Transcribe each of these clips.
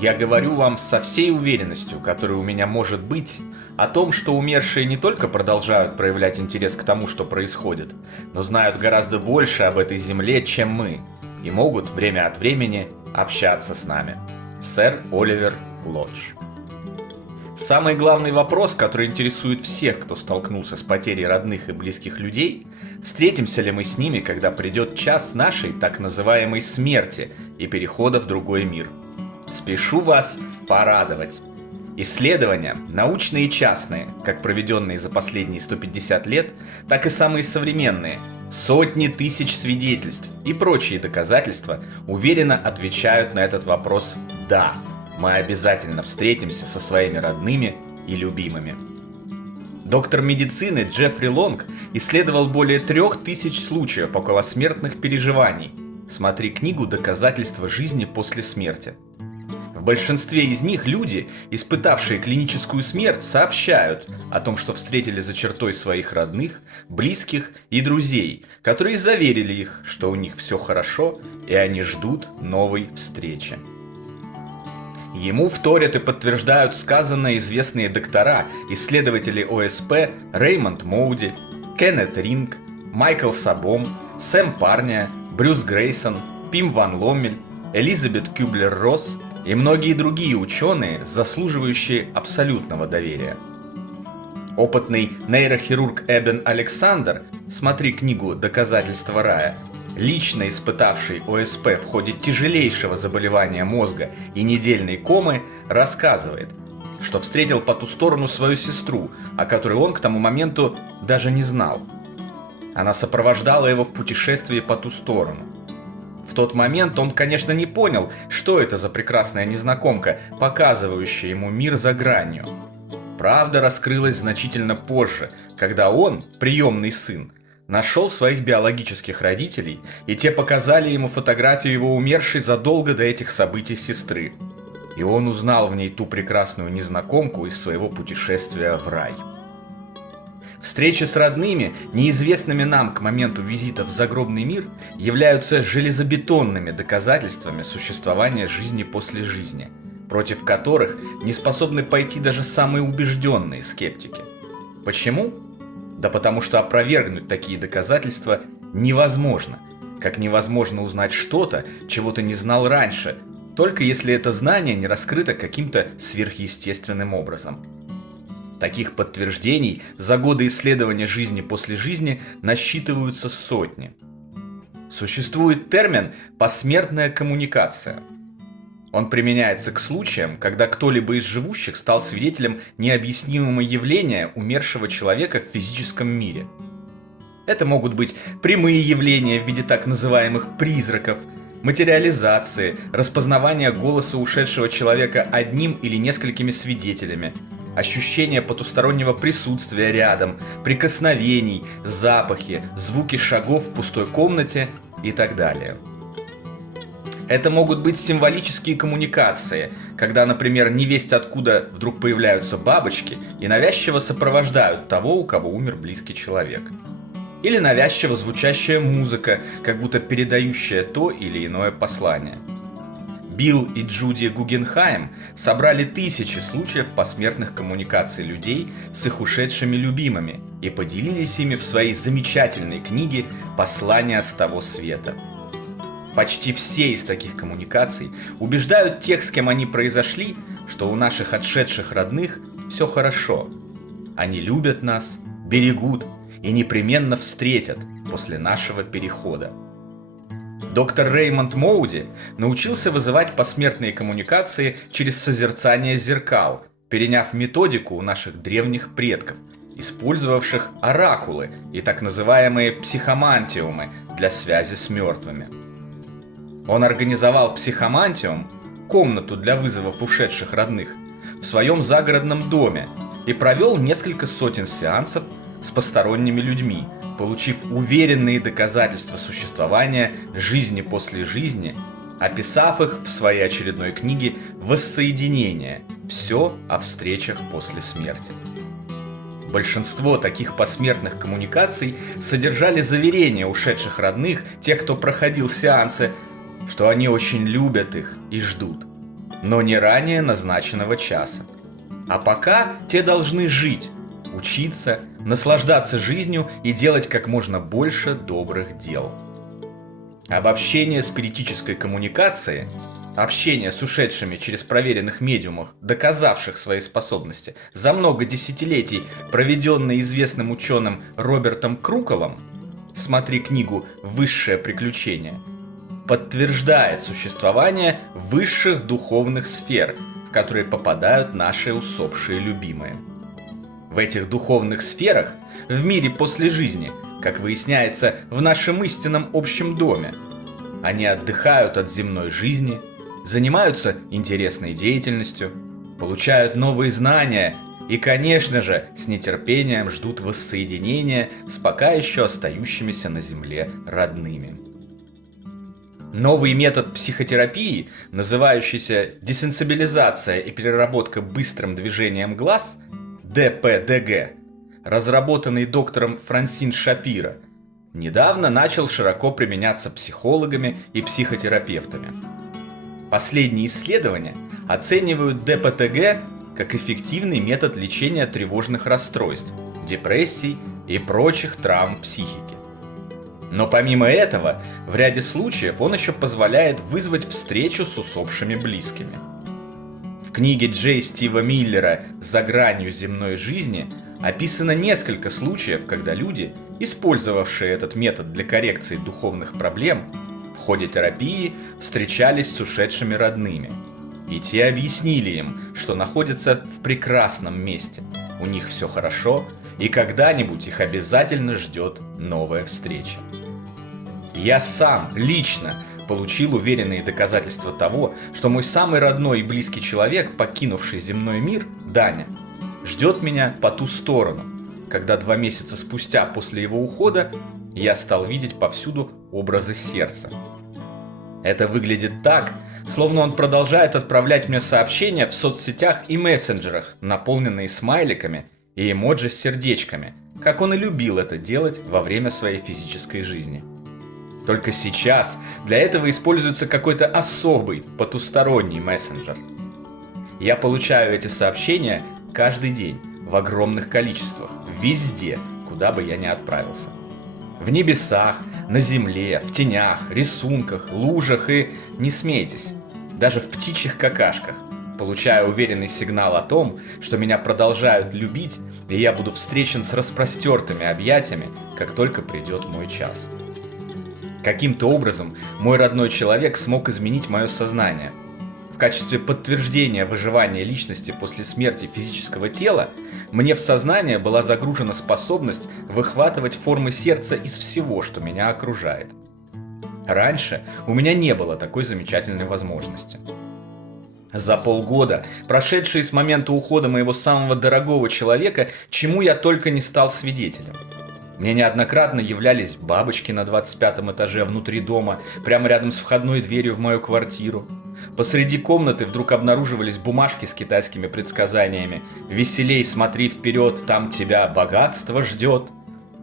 Я говорю вам со всей уверенностью, которая у меня может быть, о том, что умершие не только продолжают проявлять интерес к тому, что происходит, но знают гораздо больше об этой земле, чем мы, и могут время от времени общаться с нами. Сэр Оливер Лодж. Самый главный вопрос, который интересует всех, кто столкнулся с потерей родных и близких людей, встретимся ли мы с ними, когда придет час нашей так называемой смерти и перехода в другой мир. Спешу вас порадовать. Исследования, научные и частные, как проведенные за последние 150 лет, так и самые современные, сотни тысяч свидетельств и прочие доказательства уверенно отвечают на этот вопрос «да». Мы обязательно встретимся со своими родными и любимыми. Доктор медицины Джеффри Лонг исследовал более 3000 случаев околосмертных переживаний. Смотри книгу «Доказательства жизни после смерти». В большинстве из них люди, испытавшие клиническую смерть, сообщают о том, что встретили за чертой своих родных, близких и друзей, которые заверили их, что у них все хорошо и они ждут новой встречи. Ему вторят и подтверждают сказанное известные доктора, исследователи ОСП Реймонд Моуди, Кеннет Ринг, Майкл Сабом, Сэм Парния, Брюс Грейсон, Пим Ван Ломмель, Элизабет Кюблер-Росс и многие другие ученые, заслуживающие абсолютного доверия. Опытный нейрохирург Эбен Александр, смотри книгу «Доказательства рая», лично испытавший ОСП в ходе тяжелейшего заболевания мозга и недельной комы, рассказывает, что встретил по ту сторону свою сестру, о которой он к тому моменту даже не знал. Она сопровождала его в путешествии по ту сторону. В тот момент он, конечно, не понял, что это за прекрасная незнакомка, показывающая ему мир за гранью. Правда раскрылась значительно позже, когда он, приемный сын, нашел своих биологических родителей, и те показали ему фотографию его умершей задолго до этих событий сестры. И он узнал в ней ту прекрасную незнакомку из своего путешествия в рай. Встречи с родными, неизвестными нам к моменту визита в загробный мир, являются железобетонными доказательствами существования жизни после жизни, против которых не способны пойти даже самые убежденные скептики. Почему? Да потому что опровергнуть такие доказательства невозможно, как невозможно узнать что-то, чего ты не знал раньше, только если это знание не раскрыто каким-то сверхъестественным образом. Таких подтверждений за годы исследования жизни после жизни насчитываются сотни. Существует термин «посмертная коммуникация». Он применяется к случаям, когда кто-либо из живущих стал свидетелем необъяснимого явления умершего человека в физическом мире. Это могут быть прямые явления в виде так называемых призраков, материализации, распознавания голоса ушедшего человека одним или несколькими свидетелями, ощущение потустороннего присутствия рядом, прикосновений, запахи, звуки шагов в пустой комнате и так далее. Это могут быть символические коммуникации, когда, например, невесть откуда вдруг появляются бабочки и навязчиво сопровождают того, у кого умер близкий человек. Или навязчиво звучащая музыка, как будто передающая то или иное послание. Билл и Джуди Гугенхайм собрали тысячи случаев посмертных коммуникаций людей с их ушедшими любимыми и поделились ими в своей замечательной книге «Послания с того света». Почти все из таких коммуникаций убеждают тех, с кем они произошли, что у наших отшедших родных все хорошо. Они любят нас, берегут и непременно встретят после нашего перехода. Доктор Реймонд Моуди научился вызывать посмертные коммуникации через созерцание зеркал, переняв методику у наших древних предков, использовавших оракулы и так называемые психомантиумы для связи с мертвыми. Он организовал психомантиум, комнату для вызовов ушедших родных, в своем загородном доме и провел несколько сотен сеансов с посторонними людьми, получив уверенные доказательства существования жизни после жизни, описав их в своей очередной книге «Воссоединение. Все о встречах после смерти». Большинство таких посмертных коммуникаций содержали заверения ушедших родных, тех, кто проходил сеансы, что они очень любят их и ждут. но не ранее назначенного часа. А пока те должны жить, учиться, наслаждаться жизнью и делать как можно больше добрых дел. Обобщение спиритической коммуникации, общение с ушедшими через проверенных медиумов, доказавших свои способности, за много десятилетий, проведенное известным ученым Робертом Круколом, смотри книгу «Высшее приключение», подтверждает существование высших духовных сфер, в которые попадают наши усопшие любимые. В этих духовных сферах, в мире после жизни, как выясняется, в нашем истинном общем доме, они отдыхают от земной жизни, занимаются интересной деятельностью, получают новые знания и, конечно же, с нетерпением ждут воссоединения с пока еще остающимися на земле родными. Новый метод психотерапии, называющийся десенсибилизация и переработка быстрым движением глаз, ДПДГ, разработанный доктором Франсин Шапиро, недавно начал широко применяться психологами и психотерапевтами. Последние исследования оценивают ДПТГ как эффективный метод лечения тревожных расстройств, депрессий и прочих травм психики. Но помимо этого, в ряде случаев он еще позволяет вызвать встречу с усопшими близкими. В книге Джей Стива Миллера «За гранью земной жизни» описано несколько случаев, когда люди, использовавшие этот метод для коррекции духовных проблем, в ходе терапии встречались с ушедшими родными. И те объяснили им, что находятся в прекрасном месте, у них все хорошо, и когда-нибудь их обязательно ждет новая встреча. Я сам, лично, получил уверенные доказательства того, что мой самый родной и близкий человек, покинувший земной мир, Даня, ждет меня по ту сторону, когда 2 месяца спустя после его ухода я стал видеть повсюду образы сердца. Это выглядит так, словно он продолжает отправлять мне сообщения в соцсетях и мессенджерах, наполненные смайликами и эмоджи с сердечками, как он и любил это делать во время своей физической жизни. Только сейчас для этого используется какой-то особый, потусторонний мессенджер. Я получаю эти сообщения каждый день, в огромных количествах, везде, куда бы я ни отправился. В небесах, на земле, в тенях, рисунках, лужах и, не смейтесь, даже в птичьих какашках, получаю уверенный сигнал о том, что меня продолжают любить, и я буду встречен с распростертыми объятиями, как только придет мой час. Каким-то образом мой родной человек смог изменить мое сознание. В качестве подтверждения выживания личности после смерти физического тела мне в сознание была загружена способность выхватывать формы сердца из всего, что меня окружает. Раньше у меня не было такой замечательной возможности. За полгода, прошедшие с момента ухода моего самого дорогого человека, чему я только не стал свидетелем. Мне неоднократно являлись бабочки на 25-м этаже внутри дома, прямо рядом с входной дверью в мою квартиру. Посреди комнаты вдруг обнаруживались бумажки с китайскими предсказаниями: «Веселей, смотри вперед, там тебя богатство ждет».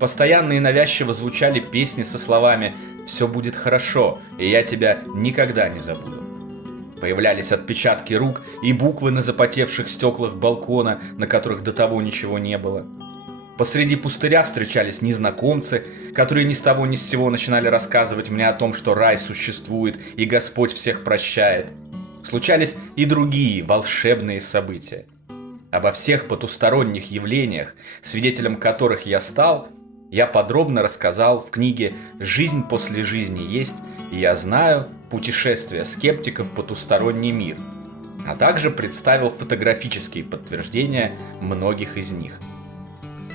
Постоянно и навязчиво звучали песни со словами «Все будет хорошо, и я тебя никогда не забуду». Появлялись отпечатки рук и буквы на запотевших стеклах балкона, на которых до того ничего не было. Посреди пустыря встречались незнакомцы, которые ни с того ни с сего начинали рассказывать мне о том, что рай существует и Господь всех прощает. Случались и другие волшебные события. Обо всех потусторонних явлениях, свидетелем которых я стал, я подробно рассказал в книге «Жизнь после жизни есть, и я знаю. Путешествие скептиков в потусторонний мир», а также представил фотографические подтверждения многих из них.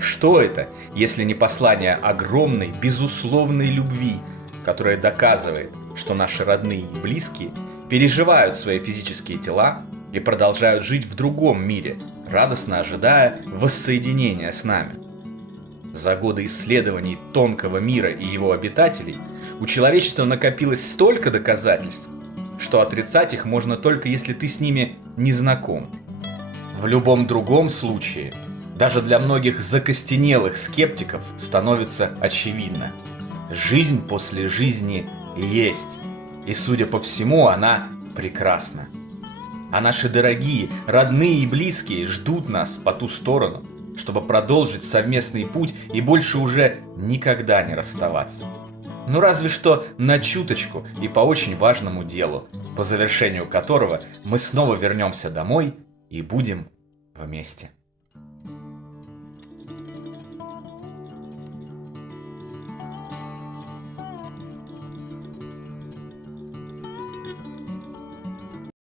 Что это, если не послание огромной, безусловной любви, которая доказывает, что наши родные и близкие переживают свои физические тела и продолжают жить в другом мире, радостно ожидая воссоединения с нами? За годы исследований тонкого мира и его обитателей у человечества накопилось столько доказательств, что отрицать их можно только если ты с ними не знаком. В любом другом случае, даже для многих закостенелых скептиков становится очевидно: жизнь после жизни есть, и, судя по всему, она прекрасна. А наши дорогие, родные и близкие ждут нас по ту сторону, чтобы продолжить совместный путь и больше уже никогда не расставаться. Ну разве что на чуточку и по очень важному делу, по завершению которого мы снова вернемся домой и будем вместе.